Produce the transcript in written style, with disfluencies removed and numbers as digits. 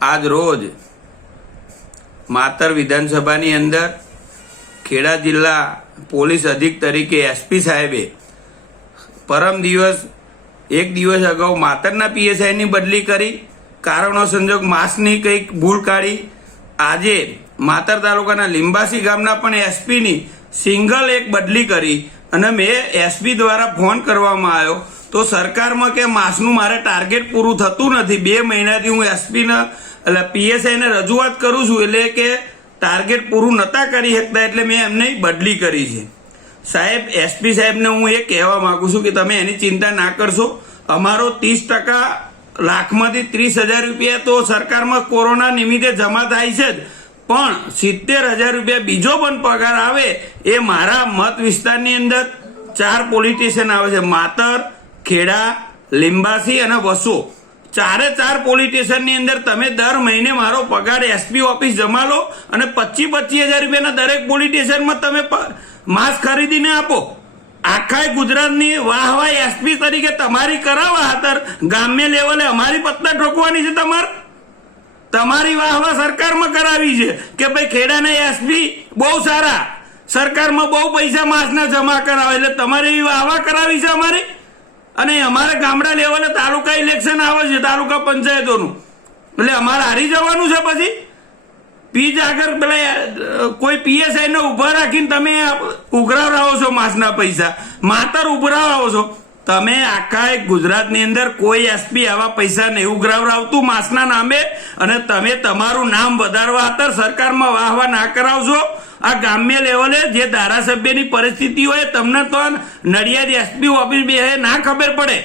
આજ રોજ માતર વિધાનસભાની અંદર ખેડા જિલ્લા પોલીસ અધિક તરીકે એસપી સાહેબે પરમ દિવસ એક દિવસ અગાઉ માતરના પીએસઆઈની બદલી કરી, કારણો સંજોગ માસની કંઈક ભૂલ કાઢી. આજે માતર તાલુકાના લીંબાસી ગામના પણ એસપીની સિંગલ એક બદલી કરી અને મેં એસપી દ્વારા ફોન કરવામાં આવ્યો તો સરકારમાં કે માસનું મારે ટાર્ગેટ પૂરું થતું નથી. 2 મહિનાથી હું એસપીને એટલે પીએસઆઈને રજૂઆત કરું છું, એટલે કે ટાર્ગેટ પૂરું નતા કરી શકતા, એટલે મેં એમને બદલી કરી છે. સાહેબ, એસપી સાહેબને હું એ કહેવા માંગુ છું કે તમે એની ચિંતા ના કરશો. અમારો 30% લાખમાંથી 30,000 રૂપિયા તો સરકારમાં કોરોના નિમિત્તે જમા થાય છે જ, પણ 70,000 રૂપિયા બીજો પણ પગાર આવે એ મારા મત વિસ્તારની અંદર 4 પોલીસ સ્ટેશન આવે છે: માતર, ખેડા, લીંબાસી અને વસો. 4 પોલીસ સ્ટેશનની અંદર તમે દર મહિને મારો પગાર એસપી ઓફિસ જમા લો અને 25,000 રૂપિયાના દરેક પોલીસ સ્ટેશનમાં તમે માસ્ક ખરીદીને આપો. આખા ગુજરાતની વાહવાહ એસપી તરીકે તમારી કરાવવા ખાતર ગ્રામ્ય લેવલે અમારી પત્તા ઠોકવાની છે. તમારી વાહવાહ સરકારમાં કરાવી છે કે ભાઈ ખેડાના એસપી બહુ સારા, સરકારમાં બહુ પૈસા માસના જમા કરાવે, એટલે તમારી એવી વાહવાહ કરાવી છે અમારી. અને અમારે ગામડા લેવલે તાલુકા ઇલેક્શન આવે છે, તાલુકા પંચાયતોનું, એટલે અમારે હારી જવાનું છે. પછી પીજ આગળ પેલા કોઈ પીએસઆઈ ને ઉભા રાખીને તમે ઉઘરાવો છો માસના પૈસા, માતર ઉઘરાવો છો. તમે આખા ગુજરાતની અંદર કોઈ એસપી આવા પૈસા નહીં ઉઘરાવતું માસના નામે, અને તમે તમારું નામ વધારવા ખાતર સરકારમાં વાહવા ના કરાવશો. આ ગ્રામ્ય લેવલે જે ધારાસભ્યની પરિસ્થિતિ હોય તમને તો નડિયાદ એસપી ઓફિસ બે ના ખબર પડે.